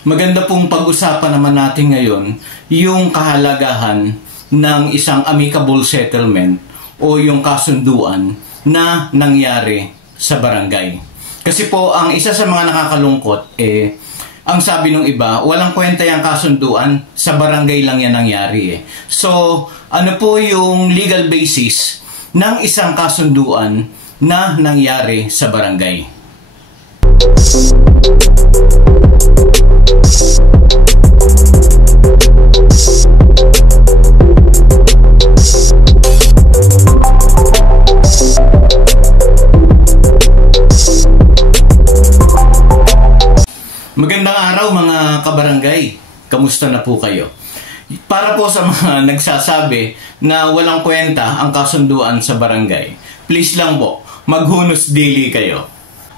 Maganda pong pag-usapan naman natin ngayon yung kahalagahan ng isang amicable settlement o yung kasunduan na nangyari sa barangay. Kasi po, ang isa sa mga nakakalungkot, ang sabi ng iba, walang kwenta yung kasunduan, sa barangay lang yan nangyari. So, ano po yung legal basis ng isang kasunduan na nangyari sa barangay? Magandang araw mga kabarangay. Kamusta na po kayo? Para po sa mga nagsasabi na walang kwenta ang kasunduan sa barangay, please lang po, maghunos dili kayo.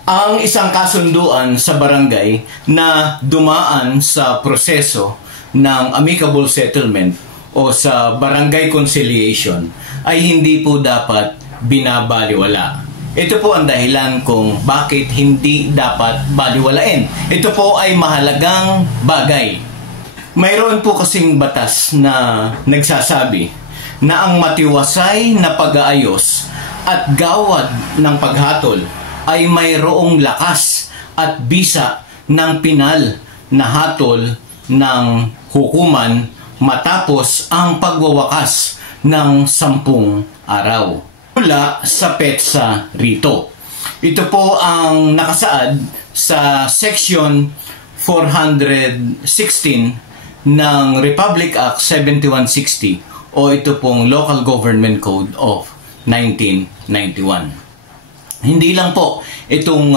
Ang isang kasunduan sa barangay na dumaan sa proseso ng amicable settlement o sa barangay conciliation ay hindi po dapat binabaliwala. Ito po ang dahilan kung bakit hindi dapat baliwalain. Ito po ay mahalagang bagay. Mayroon po kasing batas na nagsasabi na ang matiwasay na pag-aayos at gawad ng paghatol ay mayroong lakas at bisa ng pinal na hatol ng hukuman matapos ang pagwawakas ng 10 araw. Mula sa petsa rito. Ito po ang nakasaad sa Section 416 ng Republic Act 7160 o ito pong Local Government Code of 1991. Hindi lang po itong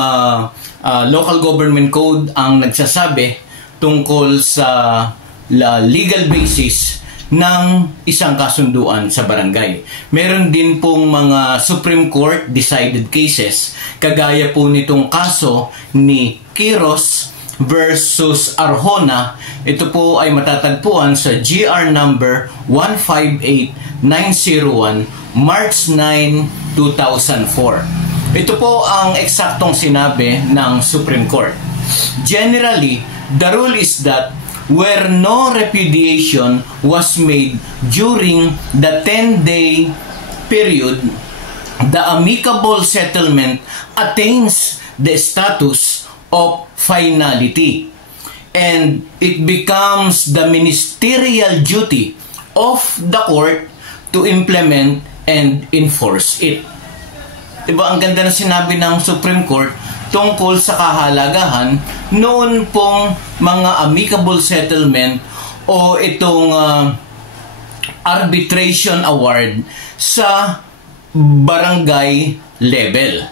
Local Government Code ang nagsasabi tungkol sa legal basis ng isang kasunduan sa barangay. Meron din pong mga Supreme Court decided cases, kagaya po nitong kaso ni Quiros versus Arjona. Ito po ay matatagpuan sa GR number 158901, March 9, 2004. Ito po ang eksaktong sinabi ng Supreme Court. Generally, the rule is that where no repudiation was made during the 10-day period, the amicable settlement attains the status of finality, and it becomes the ministerial duty of the court to implement and enforce it. Diba, ang ganda na sinabi ng Supreme Court tungkol sa kahalagahan noon pong mga amicable settlement o itong arbitration award sa barangay level.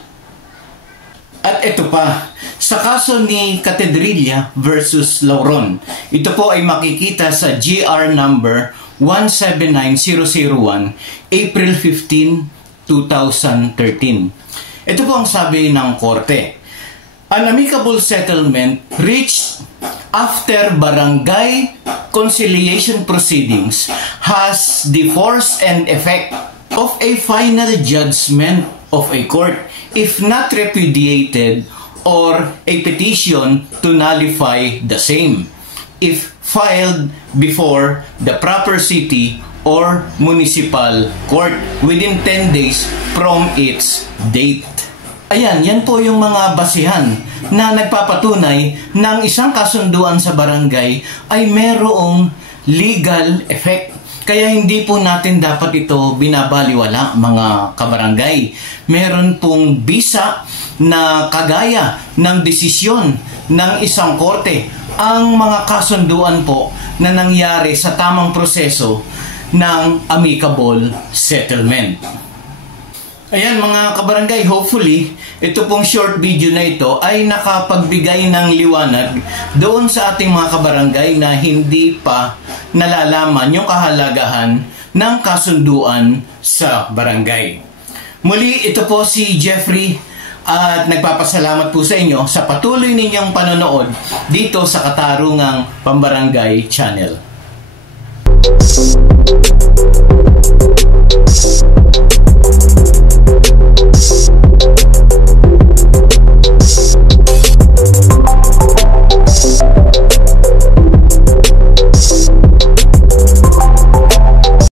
At ito pa, sa kaso ni Catedrilla versus Lauron, ito po ay makikita sa GR number 179001, April 15, 2013. Ito po ang sabi ng korte. An amicable settlement reached after barangay conciliation proceedings has the force and effect of a final judgment of a court if not repudiated, or a petition to nullify the same if filed before the proper city or municipal court within 10 days from its date. Ayan, yan po yung mga basihan na nagpapatunay ng isang kasunduan sa barangay ay merong legal effect. Kaya hindi po natin dapat ito binabaliwala, mga kabarangay. Meron pong bisa na kagaya ng desisyon ng isang korte ang mga kasunduan po na nangyari sa tamang proseso ng amicable settlement. Ayan mga kabarangay, hopefully, ito pong short video na ito ay nakapagbigay ng liwanag doon sa ating mga kabarangay na hindi pa nalalaman yung kahalagahan ng kasunduan sa barangay. Muli, ito po si Jeffrey at nagpapasalamat po sa inyo sa patuloy ninyong panonood dito sa Katarungang Pambarangay Channel.